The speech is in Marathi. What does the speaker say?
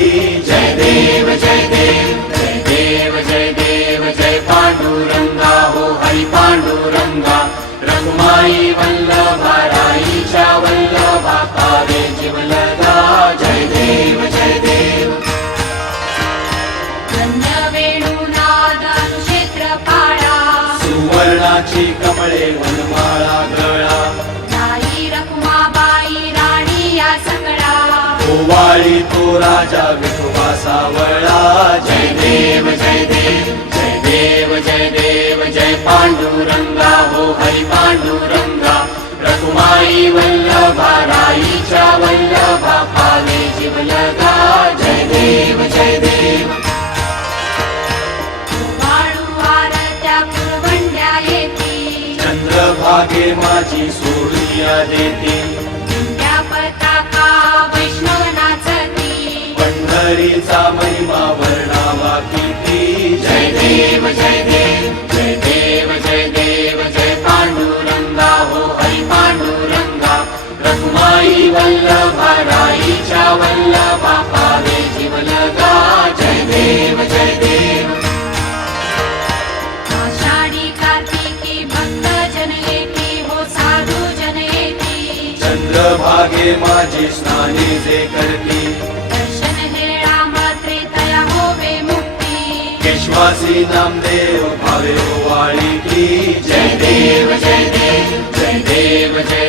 जय देव जय देव जय देव जय देव जय पांडुरंगा हो हरी पांडुरंगा रखुमाई वल्लभा राईच्या वल्लभा पावे जीवलगा जय देव जय देव क्षेत्रपाळा सुवर्णाची कमळे वनमाळा गळा जाई रखुमाबाई राणी या सकळा ओवाळी तो राजा विठोबा सावळा जय देव जय देव जय देव जय देव जय पांडुरंगा हो हरी पांडुरंगा रखुमाई वल्लभा राईच्या वल्लभा पावे जीवलगा जय देव जय देव चंद्रभागे माझी सोडूया देती त्या पताका वैष्णव नाचती पंढरीचा महिमा वर्णावा किती जय देव जय देव जय देव जय देव जय पांडुरंगा हो हरी पांडुरंगा रखुमाई वल्लभा राईच्या वल्लभा पावे जीवलगा जय देव जय देव चंद्रभागे माझी स्नानी जे करती दर्शन हेळा मात्रे तया होवे मुक्ती विश्वासी नामदेव भावे ओवाळी की जय देव जय देव जय देव जय